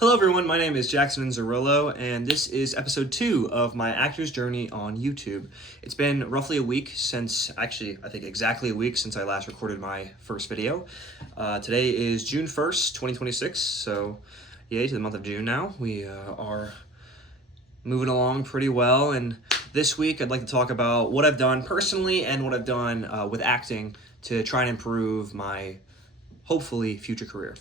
Hello everyone, my name is Jackson Zarillo, and this is episode 2 of my actor's journey on YouTube. It's been roughly a week since, actually I think exactly a week since I last recorded my first video. Today is June 1st, 2026, so yay to the month of June now. We are moving along pretty well, and this week I'd like to talk about what I've done personally and what I've done with acting to try and improve my hopefully future career.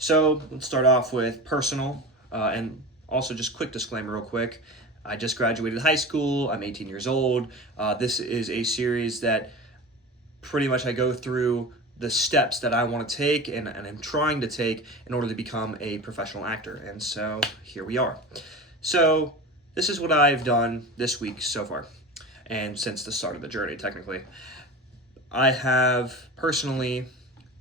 So let's start off with personal, and also just quick disclaimer real quick. I just graduated high school. I'm 18 years old. This is a series that pretty much I go through the steps that I want to take and I'm trying to take in order to become a professional actor. And so here we are. So this is what I've done this week so far, and since the start of the journey, technically. I have personally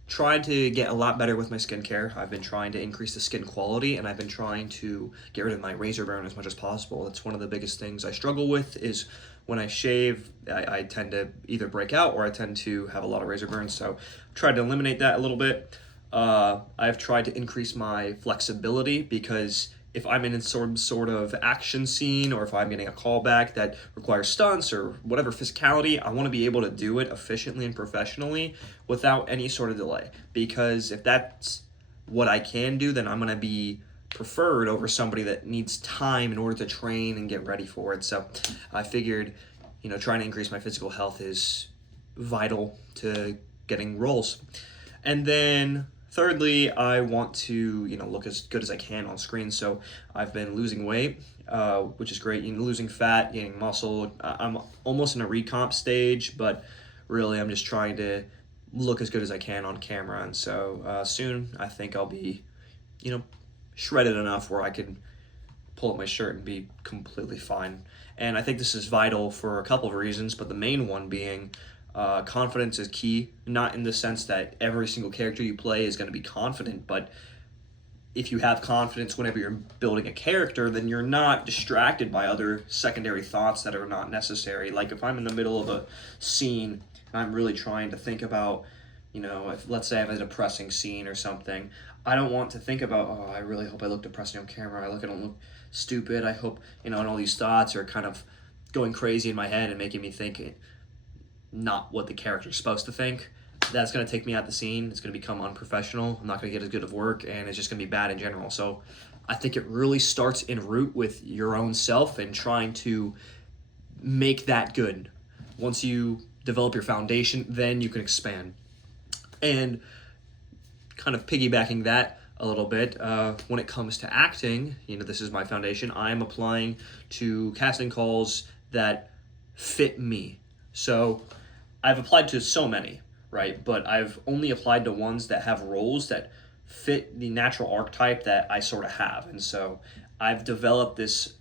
tried to get a lot better with my skincare. I've been trying to increase the skin quality, and I've been trying to get rid of my razor burn as much as possible. That's one of the biggest things I struggle with is when I shave, I tend to either break out or I tend to have a lot of razor burns. So I've tried to eliminate that a little bit. I've tried to increase my flexibility because if I'm in some sort of action scene or if I'm getting a callback that requires stunts or whatever physicality, I want to be able to do it efficiently and professionally without any sort of delay. Because if that's what I can do, then I'm going to be preferred over somebody that needs time in order to train and get ready for it. So I figured, trying to increase my physical health is vital to getting roles. And then thirdly, I want to, look as good as I can on screen. So I've been losing weight, which is great. Losing fat, gaining muscle. I'm almost in a recomp stage, but really I'm just trying to look as good as I can on camera. And so soon I think I'll be, shredded enough where I can pull up my shirt and be completely fine. And I think this is vital for a couple of reasons, but the main one being confidence is key, not in the sense that every single character you play is going to be confident, but if you have confidence whenever you're building a character, then you're not distracted by other secondary thoughts that are not necessary. Like if I'm in the middle of a scene and I'm really trying to think about, if let's say I have a depressing scene or something, I don't want to think about, oh, I really hope I look depressing on camera. I don't look stupid. I hope, and all these thoughts are kind of going crazy in my head and making me think not what the character's supposed to think. That's going to take me out the scene. It's going to become unprofessional. I'm not going to get as good of work, and it's just going to be bad in general. So I think it really starts in root with your own self and trying to make that good. Once you develop your foundation, then you can expand. And kind of piggybacking that a little bit, when it comes to acting, this is my foundation. I am applying to casting calls that fit me. So I've applied to so many, right? But I've only applied to ones that have roles that fit the natural archetype that I sort of have. And so I've developed this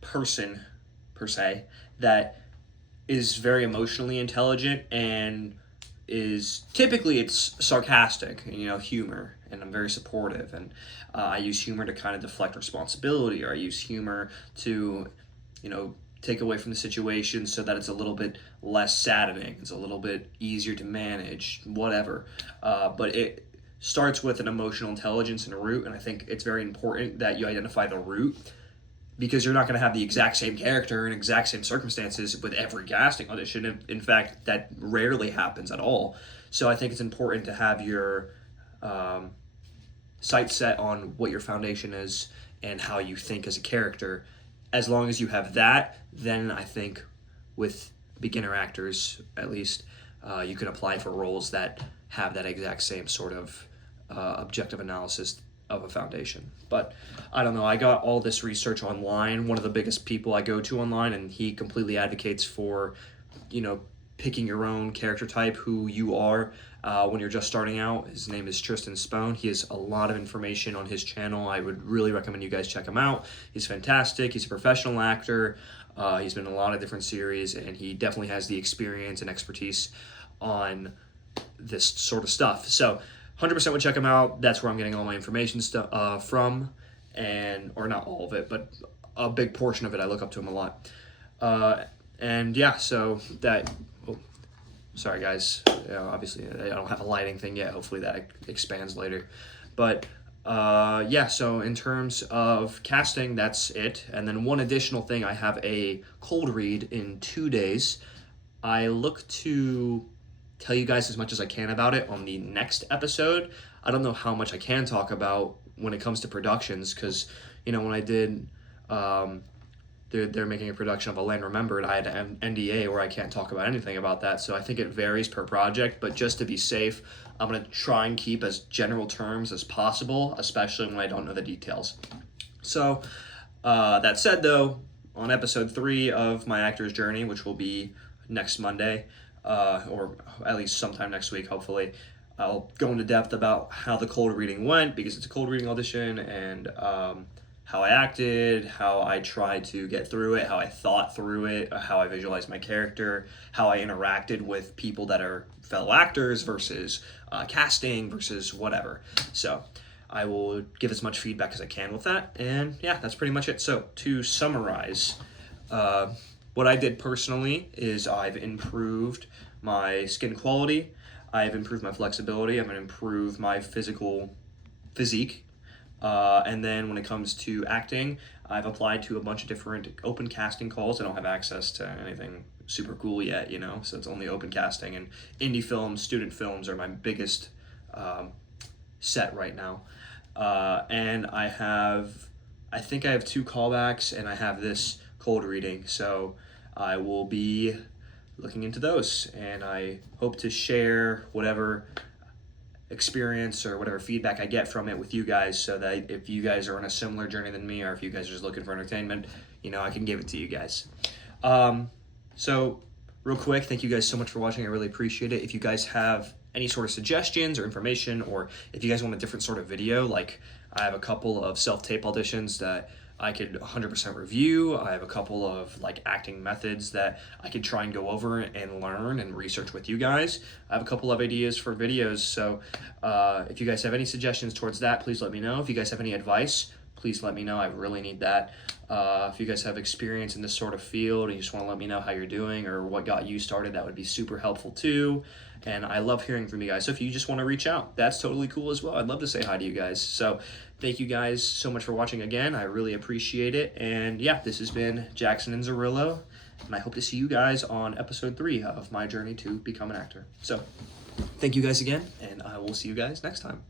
person, per se, that is very emotionally intelligent and is typically it's sarcastic, humor, and I'm very supportive, and I use humor to kind of deflect responsibility, or I use humor to, take away from the situation so that it's a little bit less saddening, it's a little bit easier to manage, whatever. But it starts with an emotional intelligence and a root, and I think it's very important that you identify the root, because you're not going to have the exact same character and exact same circumstances with every casting audition. In fact, that rarely happens at all. So I think it's important to have your sights set on what your foundation is and how you think as a character. As long as you have that, then I think with beginner actors, at least, you can apply for roles that have that exact same sort of objective analysis of a foundation. But I don't know, I got all this research online. One of the biggest people I go to online, and he completely advocates for, picking your own character type, who you are when you're just starting out. His name is Tristan Spohn. He has a lot of information on his channel. I would really recommend you guys check him out. He's fantastic. He's a professional actor. He's been in a lot of different series, and he definitely has the experience and expertise on this sort of stuff. So 100% would check him out. That's where I'm getting all my information from, or not all of it, but a big portion of it. I look up to him a lot. And yeah, so that, sorry guys, obviously I don't have a lighting thing yet. Hopefully that expands later. But Yeah, so in terms of casting, that's it. And then one additional thing, I have a cold read in 2 days. I look to tell you guys as much as I can about it on the next episode. I don't know how much I can talk about when it comes to productions, because, when I did, they're making a production of A Land Remembered, I had an NDA where I can't talk about anything about that. So I think it varies per project, but just to be safe, I'm going to try and keep as general terms as possible, especially when I don't know the details. So, that said, though, on episode 3 of my actor's journey, which will be next Monday, or at least sometime next week, hopefully, I'll go into depth about how the cold reading went, because it's a cold reading audition, and how I acted, how I tried to get through it, how I thought through it, how I visualized my character, how I interacted with people that are fellow actors versus casting versus whatever. So I will give as much feedback as I can with that. And yeah, that's pretty much it. So to summarize, what I did personally is I've improved my skin quality, I've improved my flexibility, I've improved my physique. And then when it comes to acting, I've applied to a bunch of different open casting calls. I don't have access to anything super cool yet, so it's only open casting. And indie films, student films are my biggest set right now. And I think I have 2 callbacks, and I have this cold reading. So I will be looking into those, and I hope to share whatever experience or whatever feedback I get from it with you guys, so that if you guys are on a similar journey than me, or if you guys are just looking for entertainment, I can give it to you guys. So real quick, thank you guys so much for watching. I really appreciate it. If you guys have any sort of suggestions or information, or if you guys want a different sort of video, like I have a couple of self-tape auditions that I could 100% review. I have a couple of acting methods that I could try and go over and learn and research with you guys. I have a couple of ideas for videos, so if you guys have any suggestions towards that, please let me know. If you guys have any advice, please let me know. I really need that. If you guys have experience in this sort of field and you just want to let me know how you're doing or what got you started, that would be super helpful too. And I love hearing from you guys. So if you just want to reach out, that's totally cool as well. I'd love to say hi to you guys. So thank you guys so much for watching again. I really appreciate it. And yeah, this has been Jackson and Zerillo, and I hope to see you guys on episode 3 of my journey to become an actor. So thank you guys again, and I will see you guys next time.